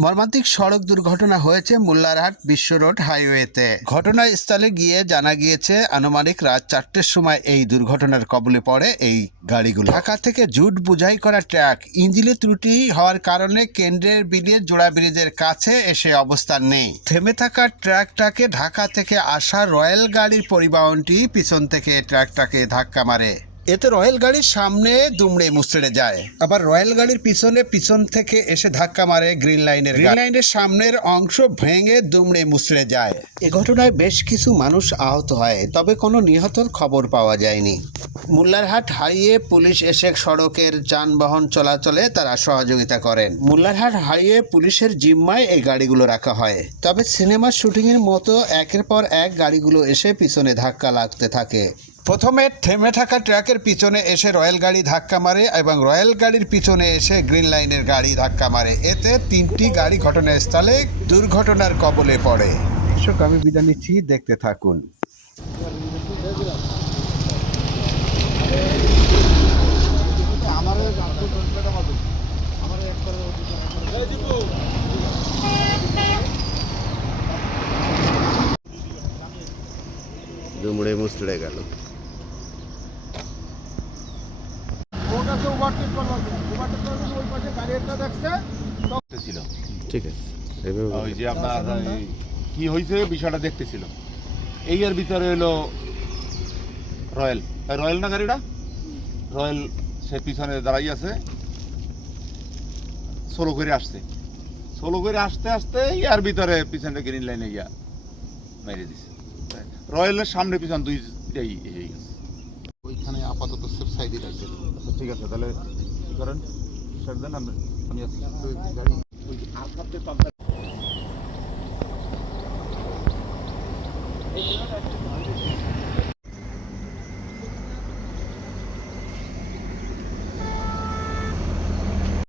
মর্মান্তিক সড়ক দুর্ঘটনা হয়েছে মোল্লারহাট বিশ্ব রোড হাইওয়েতে। ঘটনাস্থলে গিয়ে জানা গিয়েছে আনুমানিক রাত 4টের সময় এই দুর্ঘটনার কবলে পড়ে এই গাড়িগুলো। ঢাকা থেকে জুট বোঝাই করা ট্রাক ইঞ্জিনে ত্রুটি হওয়ার কারণে কেন্দ্রের বিলে জোড়া ব্রিজের কাছে এসে অবস্থান নেই। থেমে থাকা ট্রাকটাকে ঢাকা থেকে আসা রয়্যাল গাড়ির পরিবহনটি পিছন থেকে ট্রাকটাকে ধাক্কা মারে। এতে রয়্যাল গাড়ির সামনে দুমড়ে মুচড়ে যায়, আবার রয়্যাল গাড়ির পিছন থেকে এসে ধাক্কা মারে গ্রিন লাইনের সামনের অংশ ভেঙে দুমড়ে মুচড়ে যায়। এ ঘটনায় বেশ কিছু মানুষ আহত হয়, তবে কোনো নিহতর খবর পাওয়া যায়নি। মোল্লারহাট হাইওয়ে পুলিশ এসে সড়কের যানবাহন চলাচলে তারা সহযোগিতা করেন। মোল্লারহাট হাইওয়ে পুলিশের জিম্মায় এই গাড়িগুলো রাখা হয়। তবে সিনেমার শুটিংয়ের মতো একের পর এক গাড়িগুলো এসে পিছনে ধাক্কা লাগতে থাকে। প্রথমে থেমে থাকা ট্রাকের পিছনে এসে রয়্যাল গাড়ি ধাক্কা মারে এবং রয়্যাল গাড়ির পিছনে এসে গ্রিন লাইনের গাড়ি ধাক্কা মারে। এতে 3টি গাড়ি ঘটনাস্থলে দুর্ঘটনার কবলে পড়ে। দর্শক, আমি বিদায় নিচ্ছি, দেখতে থাকুন। দুমড়ে মুচড়ে গেল। ঠিক আছে, ওই যে আপনার কি হয়েছে বিষয়টা দেখতেছিল। এই এর ভিতরে হলো রয়্যাল না গাড়িটা, রয়্যাল সে পিছনে দাঁড়াই আছে, সোলো করে আসতে আসতে ইয়ার ভিতরে পিছনে গ্রিন লাইনে গিয়া মেরে দিছে। রয়্যালের সামনে পিছন দুইটাই এসে গেছে। ওইখানে আপাতত সেফ সাইডে রাখছে। আচ্ছা ঠিক আছে, তাহলে কি করেন, স্যার দেন, আমি আছি গাড়ি ওই আঘাতে পাম্প